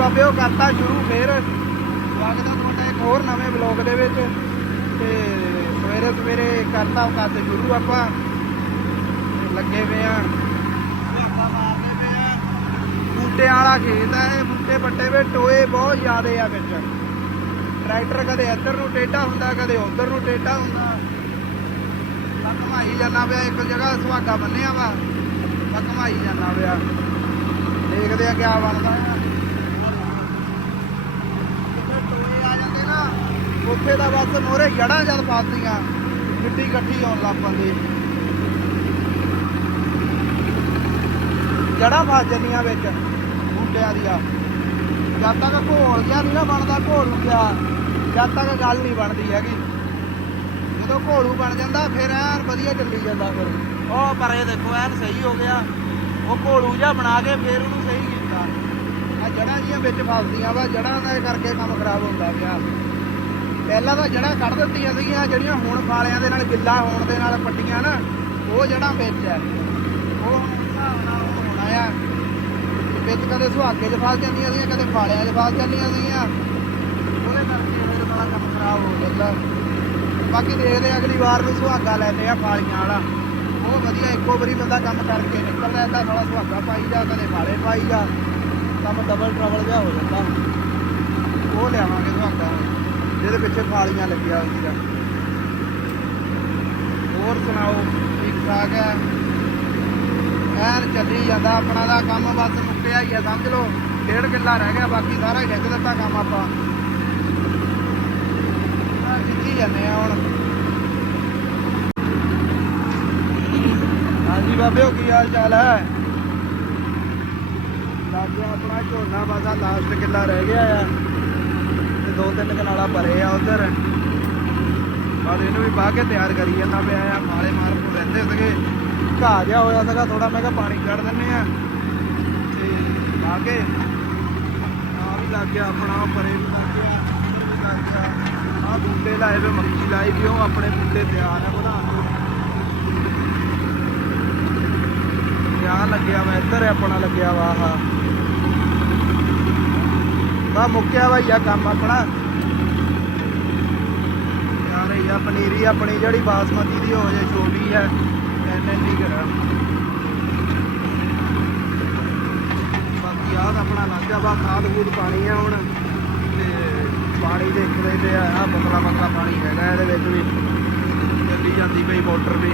ਬਾਬਿਓ ਕਰਤਾ ਸ਼ੁਰੂ, ਫੇਰ ਸਵਾਗਤ ਹੈ ਤੁਹਾਡਾ ਇੱਕ ਹੋਰ ਨਵੇਂ ਬਲੌਗ ਦੇ ਵਿੱਚ। ਤੇ ਸਵੇਰੇ ਸਵੇਰੇ ਕਰਤਾ ਉਹ ਕੱਦ ਸ਼ੁਰੂ ਆਪਾਂ। ਲੱਗੇ ਪਏ ਆ। ਸੁਹਾਗਾ ਮਾਰਦੇ ਪਏ ਆ। ਬੂਟਿਆਂ ਵਾਲਾ ਖੇਤ ਆ ਇਹ, ਬੂਟੇ ਪੱਟੇ ਵੇ ਟੋਏ ਬਹੁਤ ਜ਼ਿਆਦੇ ਆ ਵਿੱਚ। ਟਰੈਕਟਰ ਕਦੇ ਇੱਧਰ ਨੂੰ ਟੇਢਾ ਹੁੰਦਾ, ਕਦੇ ਉੱਧਰ ਨੂੰ ਟੇਢਾ ਹੁੰਦਾ। ਮੈਂ ਘਮਾਈ ਜਾਂਦਾ ਪਿਆ, ਇੱਕ ਜਗ੍ਹਾ ਸੁਹਾਗਾ ਬੰਨਿਆ ਵਾ ਮੈਂ ਘਮਾਈ ਜਾਂਦਾ ਪਿਆ। ਦੇਖਦੇ ਆ ਕਿਆ ਬਣਦਾ ਆ ਜਿੱਥੇ ਟੋਏ ਆ ਜਾਂਦੇ ਨਾ ਉੱਥੇ ਦਾ ਬਸ ਮੋਰੇ ਜੜਾਂ ਜਦ ਫਸਦੀਆਂ ਮਿੱਟੀ ਇਕੱਠੀ ਆਉਣ ਲੱਗ ਪੈਂਦੀ। ਜੜਾਂ ਫਸ ਜਾਂਦੀਆਂ ਵਿੱਚ, ਬੂਟਿਆਂ ਦੀਆਂ। ਜਦ ਤੱਕ ਘੋਲ ਜਿਹਾ ਨਹੀਂ ਨਾ ਬਣਦਾ, ਘੋਲ ਗਿਆ ਜਦ ਤੱਕ ਗੱਲ ਨਹੀਂ ਬਣਦੀ ਹੈਗੀ। ਜਦੋਂ ਘੋਲੂ ਬਣ ਜਾਂਦਾ, ਫਿਰ ਐਨ ਵਧੀਆ ਚੱਲੀ ਜਾਂਦਾ ਫਿਰ। ਉਹ ਪਰ ਇਹ ਦੇਖੋ, ਐਨ ਸਹੀ ਹੋ ਗਿਆ। ਉਹ ਘੋਲੂ ਜਿਹਾ ਬਣਾ ਕੇ ਫਿਰ ਉਹਨੂੰ ਸਹੀ ਕੀਤਾ। ਆ ਜੜਾਂ ਜੀਆਂ ਵਿੱਚ ਫਸਦੀਆਂ ਵਾ, ਜੜਾਂ ਦਾ ਕਰਕੇ ਕੰਮ ਖਰਾਬ ਹੁੰਦਾ ਪਿਆ। ਪਹਿਲਾਂ ਤਾਂ ਜੜਾਂ ਕੱਢ ਦਿੱਤੀਆਂ ਸੀਗੀਆਂ, ਜਿਹੜੀਆਂ ਹੁਣ ਫਾਲਿਆਂ ਦੇ ਨਾਲ, ਗਿੱਲਾ ਹੋਣ ਦੇ ਨਾਲ ਪੱਟੀਆਂ ਨਾ, ਉਹ ਜੜਾਂ ਵਿੱਚ ਹੈ। ਉਹ ਹੁਣ ਹਿਸਾਬ ਨਾਲ ਉਹ ਹੋਣਾ ਆ। ਵਿੱਚ ਕਦੇ ਸੁਹਾਗੇ 'ਚ ਫਸ ਜਾਂਦੀਆਂ ਸੀਗੀਆਂ, ਕਦੇ ਫਾਲਿਆਂ 'ਚ ਫਸ ਜਾਂਦੀਆਂ ਸੀਗੀਆਂ। ਉਹਦੇ ਕਰਕੇ ਫਿਰ ਬੜਾ ਕੰਮ ਖਰਾਬ ਹੋ ਜਾਂਦਾ। ਬਾਕੀ ਦੇਖਦੇ ਅਗਲੀ ਵਾਰ ਨੂੰ ਸੁਹਾਗਾ ਲੈਂਦੇ ਆ ਫਾਲੀਆਂ ਵਾਲਾ। ਉਹ ਵਧੀਆ, ਇੱਕੋ ਵਾਰੀ ਬੰਦਾ ਕੰਮ ਕਰਕੇ ਨਿਕਲ ਜਾਂਦਾ ਥੋੜਾ ਸੁਹਾਗਾ ਪਾਈ ਜਾ, ਕਦੇ ਫਾਲੇ ਪਾਈ ਜਾ। ਕੰਮ ਡਬਲ ਟਰਬਲ ਜਿਹਾ ਹੋ ਜਾਂਦਾ। ਉਹ ਲਿਆਵਾਂਗੇ। ਜਿਹਦੇ ਪਿੱਛੇ ਫਾਲੀਆਂ ਲੱਗੀਆਂ ਹੁੰਦੀਆਂ। ਹੋਰ ਸੁਣਾਓ ਠੀਕ ਠਾਕ ਹੈ? ਐਨ ਚੱਲੀ ਜਾਂਦਾ, ਆਪਣਾ ਦਾ ਕੰਮ ਬਸ ਮੁੱਕਿਆ ਹੀ ਆ, ਸਮਝ ਲਓ। ਡੇਢ ਕਿੱਲਾ ਰਹਿ ਗਿਆ, ਬਾਕੀ ਸਾਰਾ ਖਿੱਚ ਦਿੱਤਾ ਕੰਮ ਆਪਾਂ। ਆ ਖਿੱਚੀ ਜਾਂਦੇ ਆ ਹੁਣ। ਹਾਂਜੀ ਬਾਬੇ ਬਾਬਿਓ ਕੀ ਹਾਲ ਚਾਲ ਹੈ? ਲਾਗੇ ਆਪਣਾ ਝੋਨਾ ਬਾਜ਼ਾ ਲਾਸਟ ਕਿੱਲਾ ਰਹਿ ਗਿਆ ਆ। ਤੇ ਦੋ ਤਿੰਨ ਕਨਾਲਾ ਭਰੇ ਆ ਉਧਰ। ਬਾਅਦ ਇਹਨੂੰ ਵੀ ਬਾਹ ਕੇ ਤਿਆਰ ਕਰੀ ਜਾਂਦਾ ਪਿਆ ਆ ਮਾਲੇ ਮਾਰ ਕੋ ਰਹਿੰਦੇ ਸੀਗੇ। ਘਾਹ ਜਿਹਾ ਹੋਇਆ ਸੀਗਾ ਥੋੜਾ ਮੈਂ ਕਿਹਾ ਪਾਣੀ ਕੱਢ ਦਿੰਨੇ ਆ। ਤੇ ਆ ਕੇ ਆ ਵੀ ਲੱਗ ਗਿਆ ਆਪਣਾ, ਪਰੇ ਵੀ ਲੱਗ ਗਿਆ ਇੱਧਰ ਵੀ ਲੱਗ ਗਿਆ। ਆ ਬੂਟੇ ਲਾਏ ਵੇ ਮੱਕੀ ਲਾਈ ਵੀ, ਉਹ ਆਪਣੇ ਬੂਟੇ ਤਿਆਰ ਆ ਵਧਾਉਣ ਨੂੰ। ਤੇ ਲੱਗਿਆ ਵਾ, ਇੱਧਰ ਆਪਣਾ ਲੱਗਿਆ ਵਾ ਆਹ। ਬਾ ਮੁੱਕਿਆ ਵਾ ਯਾ ਕੰਮ ਆਪਣਾ। ਯਾਰ ਇਹ ਆ ਪਨੀਰੀ ਆਪਣੀ ਜਿਹੜੀ ਬਾਸਮਤੀ ਦੀ ਹੋ ਜੇ ਛੋਟੀ ਹੈ ਐਨੇ ਨਹੀਂ ਕਰਾਂ ਬਾਕੀ ਆਹ ਤਾਂ ਆਪਣਾ ਲੱਗਾ ਵਾ, ਖਾਦ ਖੂਦ ਪਾਣੀ ਆ ਹੁਣ। ਤੇ ਪਾਣੀ ਦੇਖਦੇ ਤੇ ਆ, ਆਹ ਪਤਲਾ ਪਾਣੀ ਹੈਗਾ ਇਹਦੇ ਵਿੱਚ ਵੀ। ਚੱਲੀ ਜਾਂਦੀ ਪਈ ਮੋਟਰ ਵੀ।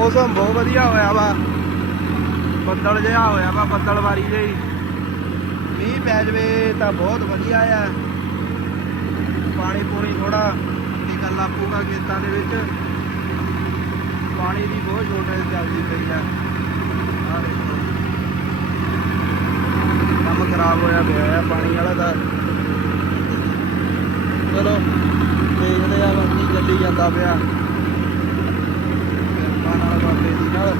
ਮੌਸਮ ਬਹੁਤ ਵਧੀਆ ਹੋਇਆ ਵਾ। ਬੱਦਲ ਜਿਹਾ ਹੋਇਆ ਵਾ ਬੱਦਲਵਾਰੀ ਜਿਹੀ ਮੀਂਹ ਪੈ ਜਵੇ ਤਾਂ ਬਹੁਤ ਵਧੀਆ ਆ। ਪਾਣੀ ਪੂਣੀ ਥੋੜਾ ਨਿਕਲ ਲੱਪੂਗਾ ਖੇਤਾਂ ਦੇ ਵਿੱਚ। ਪਾਣੀ ਦੀ ਬਹੁਤ ਸ਼ੋਰਟੇਜ ਚੱਲਦੀ ਪਈ ਆ। ਆਹ ਦੇਖੋ। ਕੰਮ ਖਰਾਬ ਹੋਇਆ ਪਿਆ ਆ ਪਾਣੀ ਵਾਲਾ ਦਾ ਚਲੋ ਦੇਖਦੇ ਆ ਬਾਕੀ ਚੱਲੀ ਜਾਂਦਾ ਪਿਆ। ਨਾਲ ਬਾਬੇ ਦੀ ਨਾਲ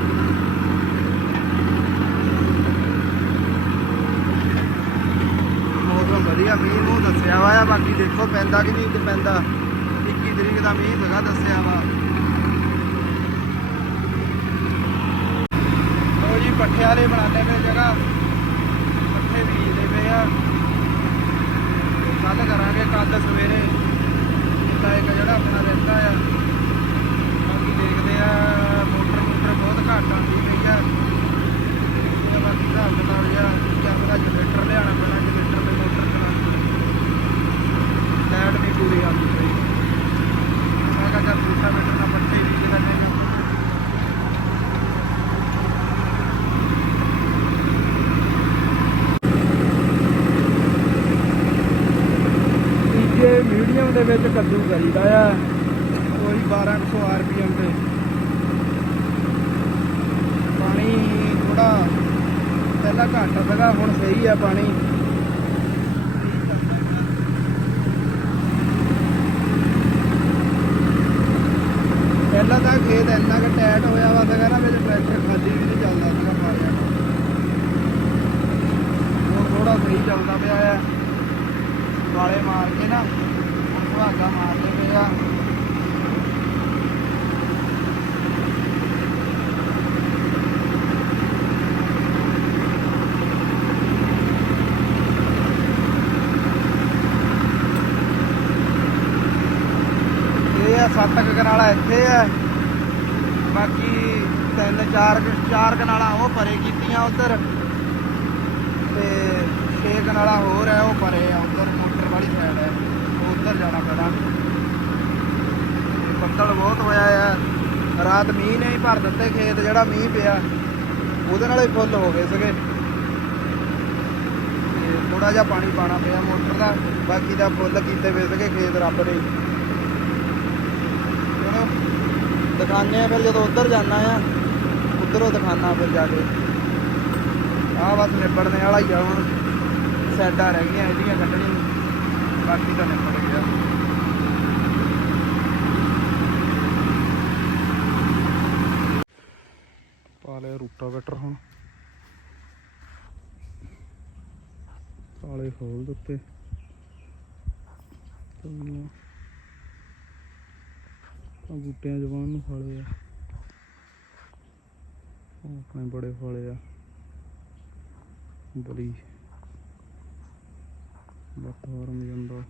ਮੌਸਮ ਵਧੀਆ, ਮੀਂਹ ਨੂੰ ਦੱਸਿਆ ਵਾ ਆ, ਬਾਕੀ ਦੇਖੋ ਪੈਂਦਾ ਕਿ ਨਹੀਂ ਤੇ ਪੈਂਦਾ। 21 ਤਰੀਕ ਦਾ ਮੀਂਹ ਹੈਗਾ ਦੱਸਿਆ ਵਾ। ਲੋ ਜੀ, ਪੱਠੇ ਵਾਲੇ ਬਣਾਉਂਦੇ ਪਏ ਜਗ੍ਹਾ। ਪੱਠੇ ਬੀਜਦੇ ਪਏ ਆ। ਕੱਲ ਕਰਾਂਗੇ ਕੱਲ ਸਵੇਰੇ। ਇੱਕ ਜਿਹੜਾ ਆਪਣਾ ਰਹਿੰਦਾ ਆ ਬਾਕੀ ਦੇਖਦੇ ਆ ਮੋਟਰ ਮੋਟਰ ਬਹੁਤ ਘੱਟ ਆਉਂਦੀ ਪਈ ਆ ਤੇ ਬਾਕੀ ਹਿਸਾਬ ਕਿਤਾਬ ਜਿਹਾ ਚੱਲਦਾ ਜਨਰੇਟਰ ਲਿਆਉਣਾ ਪੈਣਾ ਜਨਰੇਟਰ ਤੇ ਮੋਟਰ ਚਲਾਉਣੀ ਲਾਈਟ ਨਹੀਂ ਪੂਰੀ ਆਉਂਦੀ ਪਈ ਮੈਂ ਕਿਹਾ ਚੱਲ ਦੂਸਰਾ ਮੀਟਰ ਦਾ ਪੱਟੇ ਵੀ ਦਿੰਦੇ ਆ ਤੀਜੇ ਮੀਡੀਅਮ ਦੇ ਵਿੱਚ ਕੱਦੂ ਕਰੀਦਾ ਆ। ਉਹੀ 1200 ਆਰਪੀਐਮ ਤੇ। ਪਾਣੀ ਥੋੜਾ ਪਹਿਲਾਂ ਘੱਟ ਸੀਗਾ ਹੁਣ ਸਹੀ ਆ ਪਾਣੀ। ਪਹਿਲਾਂ ਤਾਂ ਖੇਤ ਇੰਨਾ ਕਿ ਟਾਈਟ ਹੋਇਆ ਵਾ ਸੀਗਾ ਨਾ ਵਿੱਚ ਟਰੈਕਟਰ ਖਾਲੀ ਵੀ ਨਹੀਂ ਚੱਲਦਾ ਸੀਗਾ ਮਾਰਿਆ ਹੁਣ ਥੋੜਾ ਸਹੀ ਚੱਲਦਾ ਪਿਆ ਆ। ਵਾਲੇ ਮਾਰ ਕੇ ਨਾ ਭਾਗਾ ਮਾਰਦੇ ਪਏ ਆ। ਇਹ ਆ ਸੱਤ ਕੁ ਕਨਾਲਾ ਇੱਥੇ ਆ। ਬਾਕੀ ਤਿੰਨ ਚਾਰ ਚਾਰ ਕਨਾਲਾਂ ਉਹ ਪਰੇ ਕੀਤੀਆਂ ਉਧਰ। ਤੇ ਛੇ ਕਨਾਲਾਂ ਹੋਰ ਹੈ ਉਹ ਪਰੇ ਆ, ਉਧਰ ਮੋਟਰ ਵਾਲੀ ਸਾਈਡ ਹੈ ਉਧਰ ਜਾਣਾ ਪੈਣਾ। ਬੱਦਲ ਬਹੁਤ ਹੋਇਆ ਆ। ਰਾਤ ਮੀਂਹ ਨੇ ਹੀ ਭਰ ਦਿੱਤੇ ਖੇਤ, ਜਿਹੜਾ ਮੀਂਹ ਪਿਆ, ਉਹਦੇ ਨਾਲ ਹੀ ਫੁੱਲ ਹੋ ਗਏ ਸੀਗੇ। ਥੋੜਾ ਜਿਹਾ ਪਾਣੀ ਪਾਣਾ ਪਿਆ ਮੋਟਰ ਦਾ, ਬਾਕੀ ਦਾ ਫੁੱਲ ਕੀਤੇ ਪਏ ਸੀਗੇ ਖੇਤ ਰੱਬ ਨੇ ਚਲੋ, ਦਿਖਾਉਂਦੇ ਆ ਫਿਰ ਜਦੋਂ ਉੱਧਰ ਜਾਣਾ ਆ, ਉੱਧਰੋਂ ਦਿਖਾਣਾ ਫਿਰ ਜਾ ਕੇ। ਆਹ ਬਸ ਨਿਬੜਨੇ ਵਾਲਾ ਹੀ ਆ ਹੁਣ। ਸਾਈਡਾਂ ਰਹਿ ਗਈਆਂ ਇਹਦੀਆਂ ਕੱਢਣੀਆਂ। ਬਾਕੀ ਤਾਂ ਨਿਬੜ ਗਿਆ। ਪਾ ਲਿਆ ਰੂਟਾਵੇਟਰ ਹੁਣ। ਕਾਲੇ ਖੋਲ ਦਿੱਤੇ। ਤੰਨੀਆਂ ਆ ਬੂਟਿਆਂ ਜਵਾਨ ਨੂੰ ਫਾਲੇ ਆ ਉਹ ਆਪਣੇ ਬੜੇ ਫਾਲੇ ਆ। ਬੜੀ ਬਤੌਰਮ ਜਾਂਦਾ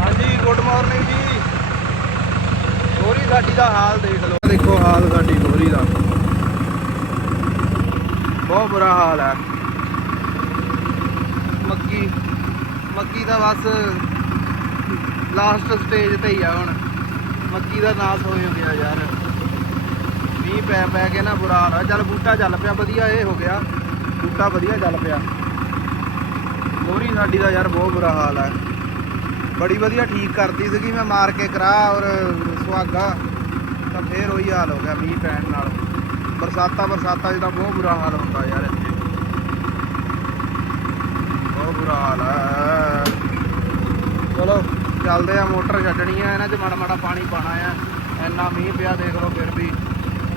ਹਾਂਜੀ ਗੁੱਡ ਮਾਰਨਿੰਗ ਜੀ। ਗੋਰੀ ਸਾਡੀ ਦਾ ਹਾਲ ਦੇਖ ਲਓ। ਦੇਖੋ ਹਾਲ ਸਾਡੀ ਗੋਰੀ ਦਾ। ਬਹੁਤ ਬੁਰਾ ਹਾਲ ਹੈ। ਮੱਕੀ ਮੱਕੀ ਦਾ ਬਸ ਲਾਸਟ ਸਟੇਜ ਤੇ ਹੀ ਆ ਹੁਣ। ਮੱਕੀ ਦਾ ਨਾਸ ਹੋ ਗਿਆ ਯਾਰ। ਮੀਂਹ ਪੈ ਪੈ ਕੇ ਨਾ ਬੁਰਾ ਹਾਲ ਆ। ਚੱਲ ਬੂਟਾ ਚੱਲ ਪਿਆ, ਵਧੀਆ ਇਹ ਹੋ ਗਿਆ। ਬੂਟਾ ਵਧੀਆ ਚੱਲ ਪਿਆ। ਗੋਰੀ ਸਾਡੀ ਦਾ ਯਾਰ ਬਹੁਤ ਬੁਰਾ ਹਾਲ ਹੈ ਬੜੀ ਵਧੀਆ ਠੀਕ ਕਰਦੀ ਸੀਗੀ ਮੈਂ, ਮਾਰ ਕੇ ਕਰਾ ਔਰ ਸੁਹਾਗਾ। ਤਾਂ ਫੇਰ ਉਹੀ ਹਾਲ ਹੋ ਗਿਆ ਮੀਂਹ ਪੈਣ ਨਾਲ। ਬਰਸਾਤਾਂ ਬਰਸਾਤਾਂ 'ਚ ਤਾਂ ਬਹੁਤ ਬੁਰਾ ਹਾਲ ਹੁੰਦਾ ਯਾਰ ਇੱਥੇ। ਬਹੁਤ ਬੁਰਾ ਹਾਲ ਹੈ ਚਲੋ, ਚੱਲਦੇ ਆ ਮੋਟਰ ਛੱਡਣੀ ਆ। ਇਹਨਾਂ 'ਚ ਮਾੜਾ ਮਾੜਾ ਪਾਣੀ ਪਾਣਾ ਆ। ਇੰਨਾ ਮੀਂਹ ਪਿਆ, ਦੇਖ ਲਓ ਫਿਰ ਵੀ।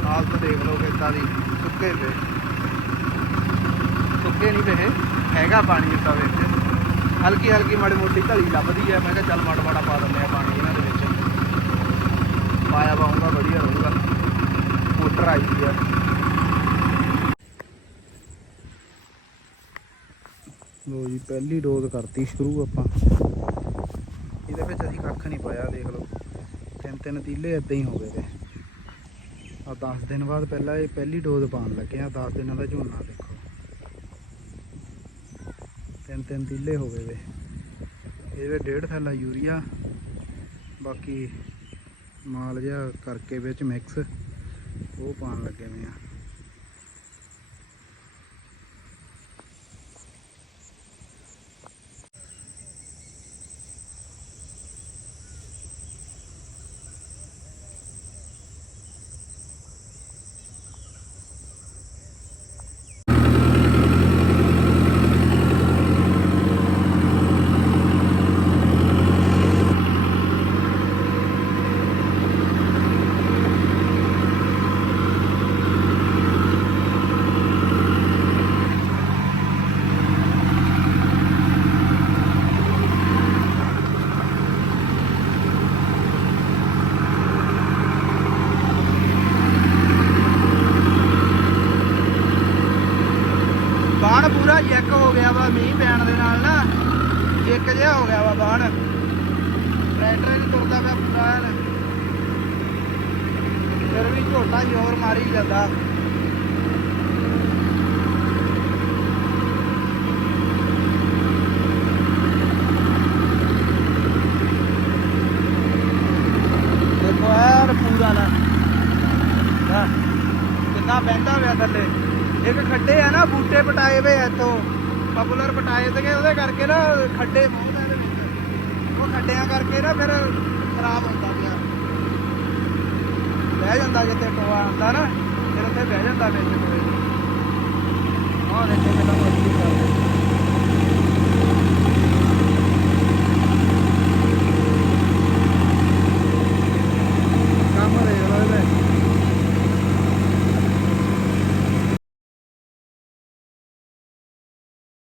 ਹਾਲਤ ਦੇਖ ਲਓ ਕਿੱਦਾਂ ਦੀ ਸੁੱਕੇ ਪਏ। ਸੁੱਕੇ ਨਹੀਂ ਪਏ, ਹੈਗਾ ਪਾਣੀ ਇੱਦਾਂ ਵਿੱਚ ਹਲਕੀ ਹਲਕੀ ਮਾੜੀ ਮੋਟੀ ਢਲੀ ਲੱਭਦੀ ਹੈ ਮੈਂ ਕਿਹਾ ਚੱਲ ਮਾੜਾ ਮਾੜਾ ਪਾ ਦਿੰਦੇ ਆ ਪਾਣੀ ਇਹਨਾਂ ਦੇ ਵਿੱਚ। ਪਾਇਆ ਪਾਉਂਗਾ ਵਧੀਆ ਰਹੂਗਾ। ਮੋਟਰ ਆਈ ਆ। ਲੋ ਜੀ, ਪਹਿਲੀ ਡੋਜ਼ ਕਰਤੀ ਸ਼ੁਰੂ ਆਪਾਂ। ਇਹਦੇ ਵਿੱਚ ਅਸੀਂ ਕੱਖ ਨਹੀਂ ਪਾਇਆ, ਦੇਖ ਲਓ। ਤਿੰਨ ਤਿੰਨ ਤੀਲੇ ਇਦਾਂ ਹੀ ਹੋ ਗਏ ਤੇ। ਆ 10 ਦਿਨ ਬਾਅਦ ਪਹਿਲਾਂ ਇਹ ਪਹਿਲੀ ਡੋਜ਼ ਪਾਉਣ ਲੱਗੇ ਆ। 10 ਦਿਨਾਂ ਦਾ ਝੋਨਾ ਦੇਖੋ। ਤਿੰਨ ਤਿੰਨ ਤੀਲੇ ਹੋ ਗਏ ਵੇ। ਇਹਦੇ ਡੇਢ ਥੈਲਾ ਯੂਰੀਆ। ਬਾਕੀ ਮਾਲ ਜਿਹਾ ਕਰਕੇ ਵਿੱਚ ਮਿਕਸ ਉਹ ਪਾਉਣ ਲੱਗੇ ਵੇ ਆ ਬਾਣ ਪੂਰਾ ਚੈੱਕ ਹੋ ਗਿਆ ਵਾ ਮੀਂਹ ਪੈਣ ਦੇ ਨਾਲ ਨਾ ਇੱਕ ਜਿਹਾ ਹੋ ਗਿਆ ਟਰੈਕਟਰ ਨਹੀਂ ਤੁਰਦਾ ਪਿਆ ਪੂਰਾ ਐਨ ਫਿਰ ਵੀ ਝੋਟਾ ਜ਼ੋਰ ਮਾਰੀ ਜਾਂਦਾ। ਦੇਖੋ ਐਨ ਕਿੰਨਾ ਬਹਿੰਦਾ ਹੋਇਆ ਥੱਲੇ। ਇੱਕ ਖੱਡੇ ਆ ਨਾ, ਬੂਟੇ ਪਟਾਏ ਵੇ ਇੱਥੋਂ। ਪਪੂਲਰ ਪਟਾਏ ਸੀਗੇ, ਉਹਦੇ ਕਰਕੇ ਨਾ ਖੱਡੇ ਬਹੁਤ ਆ ਇਹਦੇ ਵਿੱਚ ਉਹ ਖੱਡਿਆਂ ਕਰਕੇ ਨਾ ਫਿਰ ਖਰਾਬ ਹੁੰਦਾ ਪਿਆ। ਬਹਿ ਜਾਂਦਾ ਜਿੱਥੇ ਟੋਆ ਆਉਂਦਾ ਨਾ, ਫਿਰ ਉੱਥੇ ਬਹਿ ਜਾਂਦਾ ਵਿੱਚ ਕੋਈ। ਆਹ ਦੇਖੋ ਕਿੰਨਾ ਮਸਤੀ